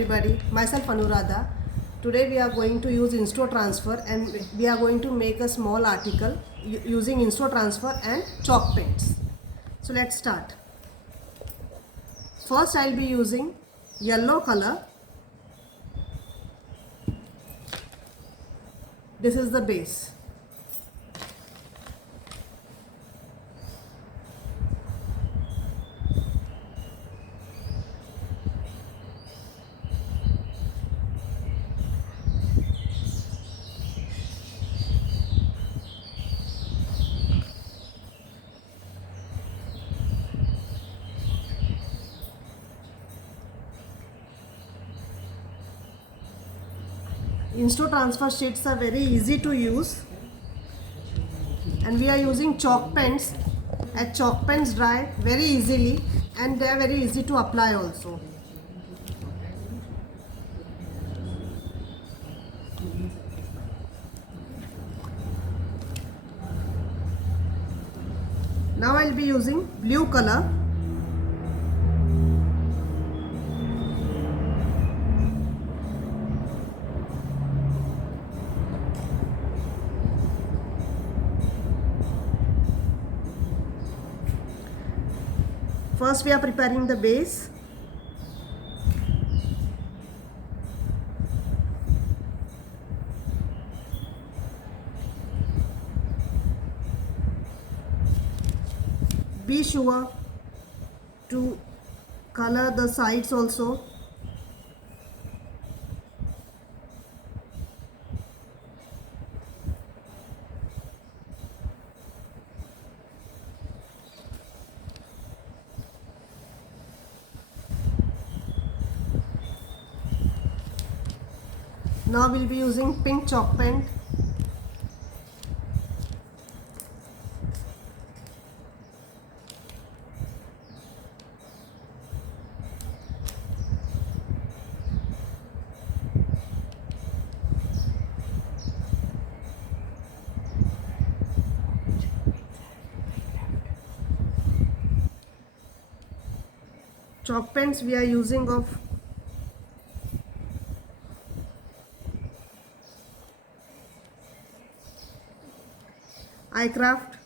everybody, myself Anuradha. Today we are going to use InstoTransfer and we are going to make a small article using InstoTransfer and chalk paints. So let's start. First I'll be using yellow color. This is the base. InstoTransfer sheets are very easy to use and we are using chalk pens, as chalk pens dry very easily and they are very easy to apply also. Now I will be using blue color. First we are preparing the base. Be sure to color the sides also. Now we'll be using pink chalk paint. Chalk paints we are using of iCraft,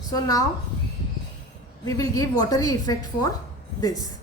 so now we will give watery effect for this.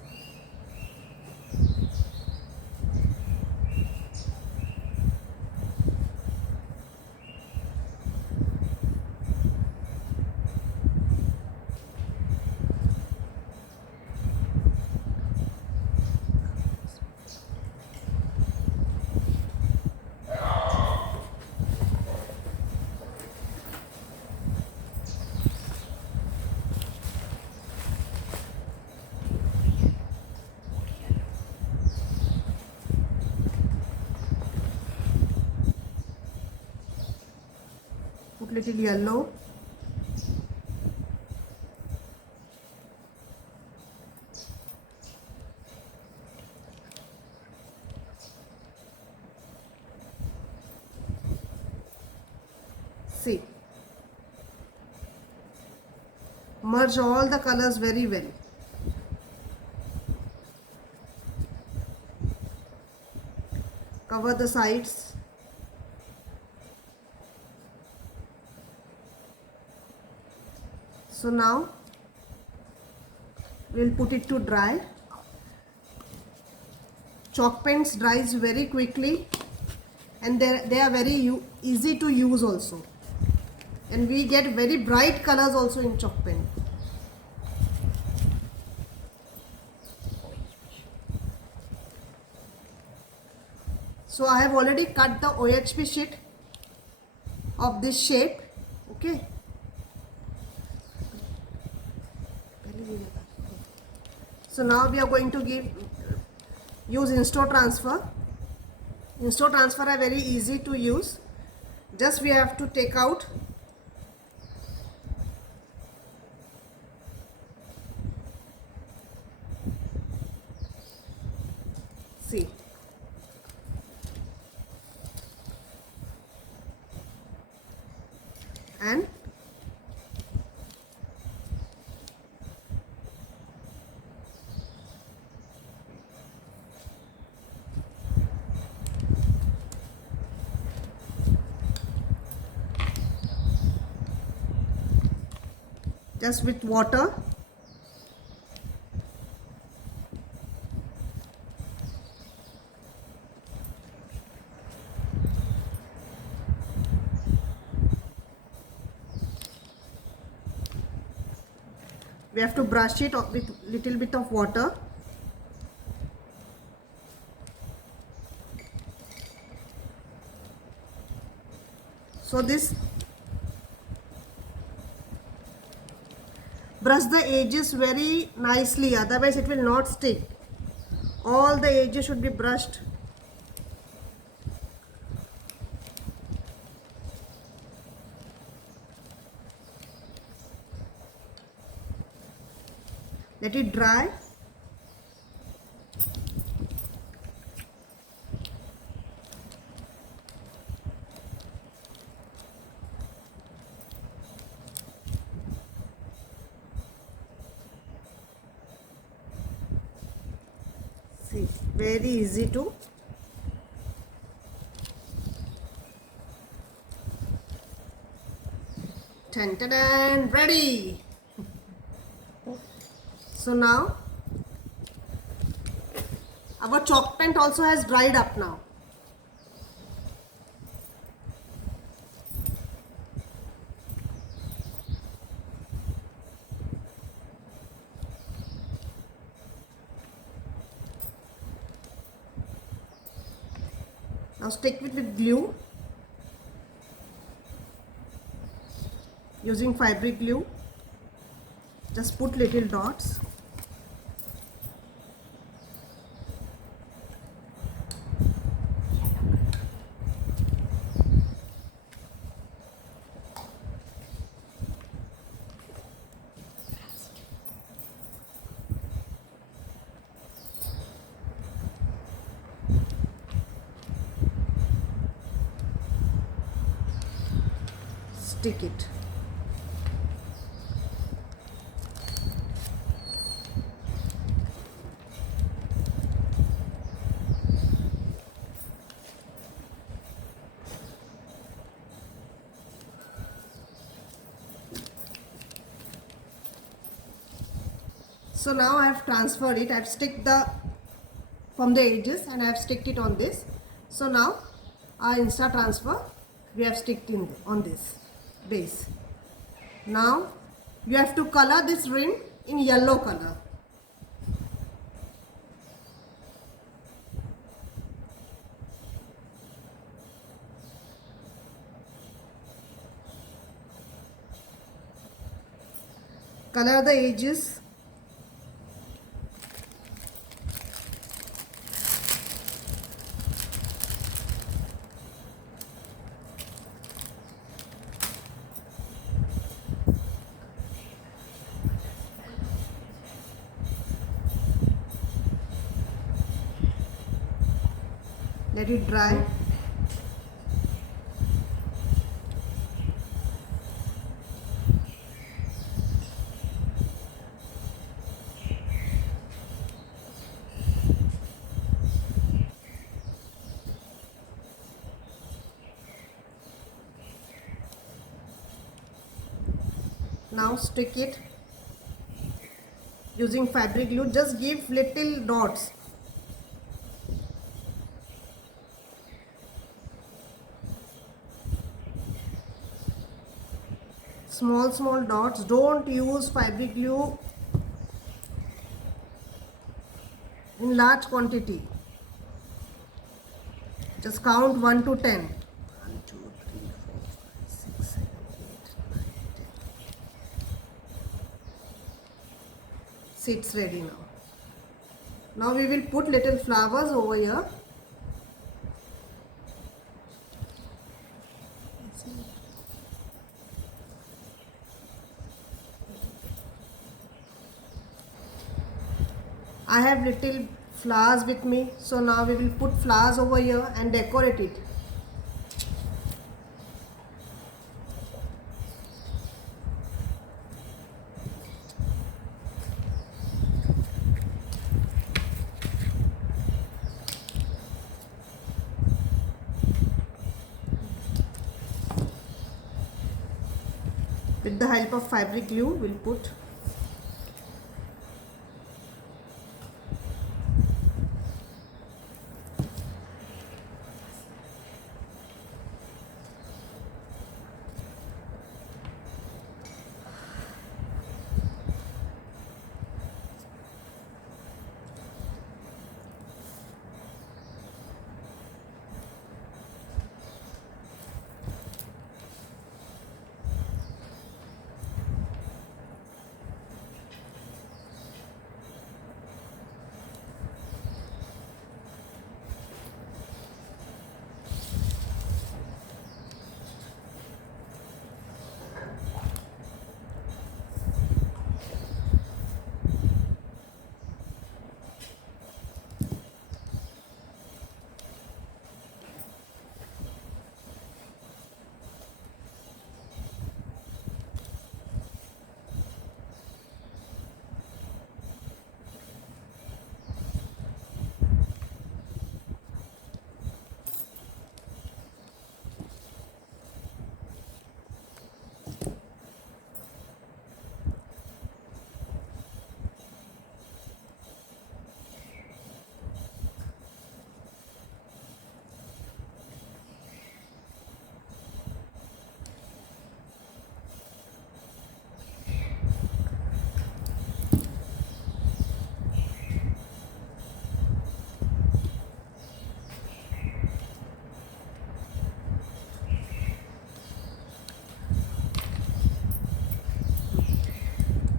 Put little yellow. See, merge all the colors very well. Cover the sides. So now we'll put it to dry. Chalk paints dries very quickly and they are very easy to use also. And we get very bright colors also in chalk paint. So I have already cut the OHP sheet of this shape. Okay. So now we are going to use InstoTransfer. InstoTransfer are very easy to use. Just we have to take out see and just with water we have to brush it off with little bit of water. So this brush the edges very nicely, otherwise it will not stick. All the edges should be brushed. Let it dry. See, very easy to tan, ready. So now our chalk paint also has dried up now. Now stick it with glue using fabric glue. Just put little dots. Stick it. So now I have transferred it. I have sticked the from the edges and I have sticked it on this. So now our Insta transfer we have sticked in on this base. Now you have to color this ring in yellow color. Color the edges. Let it dry. Now stick it using fabric glue. Just give little dots. Small dots. Don't use fabric glue in large quantity. Just count 1 to 10. 1, 2, 3, 4, 5, 6, 7, 8, 9, 10. See, it's ready now. Now we will put little flowers over here. I have little flowers with me, so now we will put flowers over here and decorate it. With the help of fabric glue, we'll put.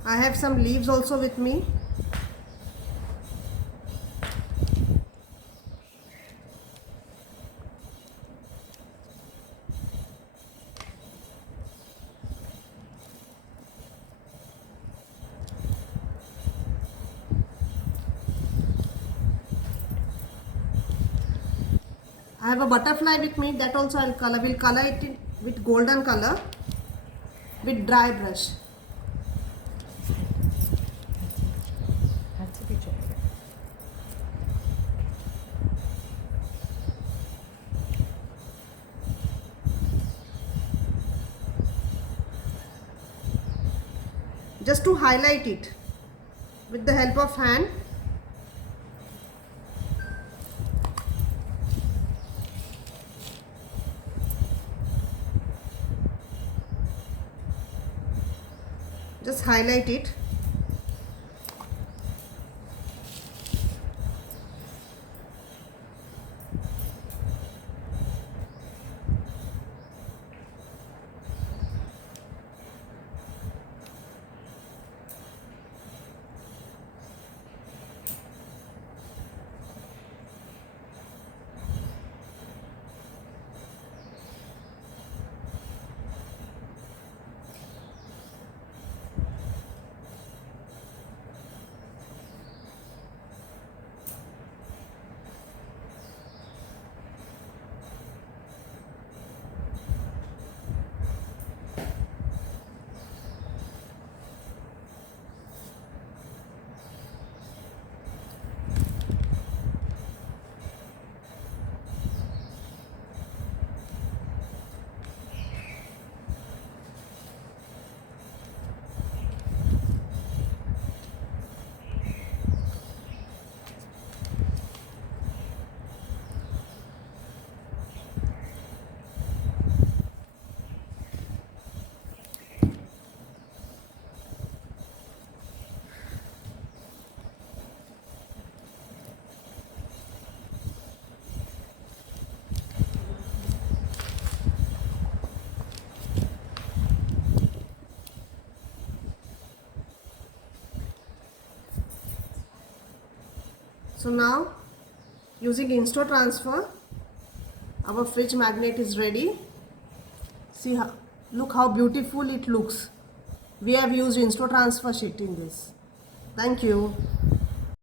I have some leaves also with me. I have a butterfly with me, that also I'll color. We'll color it with golden color with dry brush. Just to highlight it with the help of hand. Just highlight it. So now, using Insta Transfer, our fridge magnet is ready. See how, look how beautiful it looks. We have used Insta Transfer sheet in this. Thank you.